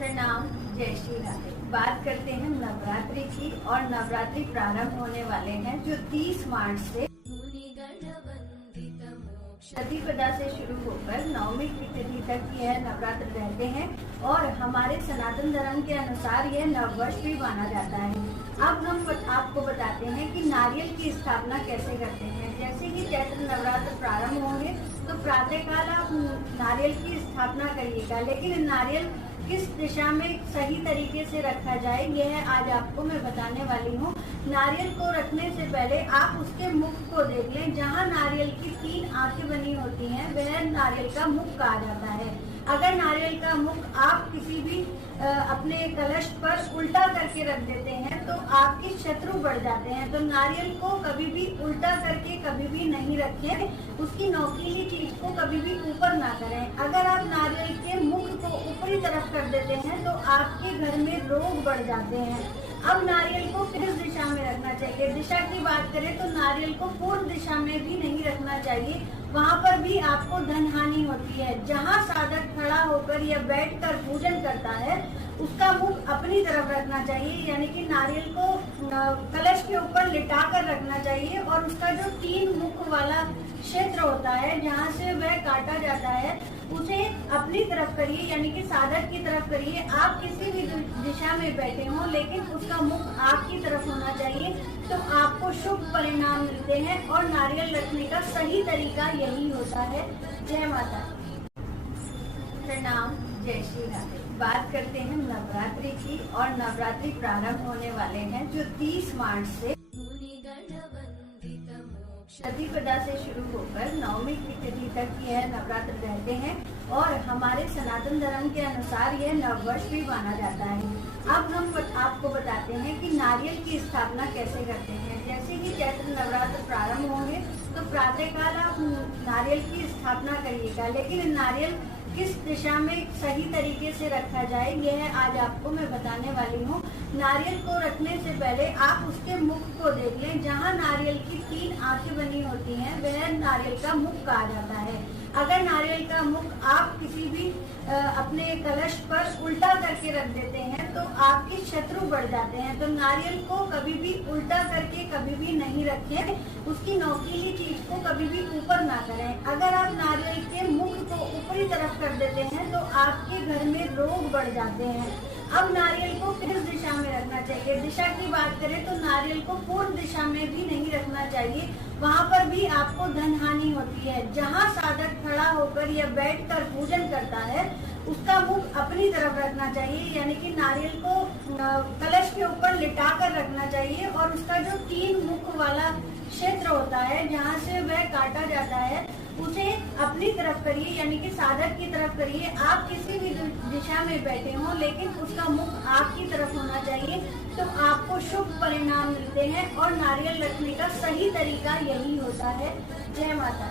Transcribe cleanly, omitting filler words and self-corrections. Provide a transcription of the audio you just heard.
प्रणाम, जय श्री राधे। बात करते हैं नवरात्रि की और नवरात्रि प्रारंभ होने वाले हैं जो 30 मार्च से प्रतिपदा से शुरू होकर नवमी की तिथि तक यह नवरात्र रहते हैं और हमारे सनातन धर्म के अनुसार यह नववर्ष भी माना जाता है। अब हम आपको बताते हैं कि नारियल की स्थापना कैसे करते हैं। जैसे ही चैत्र नवरात्र प्रारंभ होंगे तो प्रातःकाल आप नारियल की स्थापना करिएगा, लेकिन नारियल किस दिशा में सही तरीके से रखा जाए यह आज आपको मैं बताने वाली हूँ। नारियल को रखने से पहले आप उसके मुख को देख लें। जहाँ नारियल की 3 आंखें बनी होती हैं वह नारियल का मुख कहा जाता है। अगर नारियल का मुख आप किसी भी अपने कलश पर उल्टा करके रख देते हैं तो आपके शत्रु बढ़ जाते हैं। तो नारियल को कभी भी उल्टा करके कभी भी नहीं रखें, उसकी नोकीली चीज को कभी भी ऊपर ना करें। अगर आप नारियल के मुख को ऊपरी तरफ कर देते हैं तो आपके घर में रोग बढ़ जाते हैं। अब नारियल को किस दिशा में रखना चाहिए। दिशा की बात करें तो नारियल को पूर्व दिशा में भी नहीं रखना चाहिए, वहाँ पर भी आपको धन हानि होती है। जहाँ साधक खड़ा होकर या बैठकर पूजन करता है उसका मुख अपनी तरफ रखना चाहिए, यानी कि नारियल को कलश के ऊपर लिटा कर रखना चाहिए और उसका जो 3 मुख वाला क्षेत्र होता है जहाँ से वह काटा जाता है उसे अपनी तरफ करिए, यानी कि साधक की तरफ करिए। आप किसी भी दिशा में बैठे हों लेकिन उसका मुख आपकी तरफ होना चाहिए तो आपको शुभ परिणाम मिलते हैं और नारियल रखने का सही तरीका यही होता है। जय माता। प्रणाम, जय श्री राधे। बात करते हैं नवरात्रि की और नवरात्रि प्रारंभ होने वाले हैं जो 30 मार्च से प्रतिपदा से शुरू होकर नवमी की तिथि तक यह नवरात्र रहते हैं और हमारे सनातन धर्म के अनुसार यह नववर्ष भी माना जाता है। अब हम आपको बताते हैं कि नारियल की स्थापना कैसे करते हैं। जैसे ही चैत्र नवरात्र प्रारंभ होंगे तो प्रातःकाल आप नारियल की स्थापना करिएगा, लेकिन नारियल किस दिशा में सही तरीके से रखा जाए यह आज आपको मैं बताने वाली हूँ। नारियल को रखने से पहले आप उसके मुख को देख लें। जहाँ नारियल की 3 आंखें बनी होती हैं वह नारियल का मुख कहा जाता है। अगर नारियल का मुख आप किसी भी अपने कलश पर उल्टा करके रख देते हैं तो आपके शत्रु बढ़ जाते हैं। तो नारियल को कभी भी उल्टा करके कभी भी नहीं रखें, उसकी नोकीली चीज को कभी भी ऊपर ना करें। अगर आप नारियल के मुख को ऊपरी तरफ कर देते हैं तो आपके घर में रोग बढ़ जाते हैं। अब नारियल को किस दिशा में रखना चाहिए। दिशा की बात करें तो नारियल को पूर्व दिशा में भी नहीं रखना चाहिए, वहाँ पर भी आपको धन हानि होती है। जहाँ साधक खड़ा होकर या बैठकर पूजन करता है उसका मुख अपनी तरफ रखना चाहिए, यानी कि नारियल को कलश के ऊपर लिटा कर रखना चाहिए और उसका जो 3 मुख वाला क्षेत्र होता है जहाँ से वह काटा जाता है उसे अपनी तरफ करिए, यानी कि साधक की तरफ करिए। आप किसी भी दिशा में बैठे हों लेकिन उसका मुख आपकी तरफ होना चाहिए तो आपको शुभ परिणाम मिलते हैं और नारियल रखने का सही तरीका यही होता है। जय माता।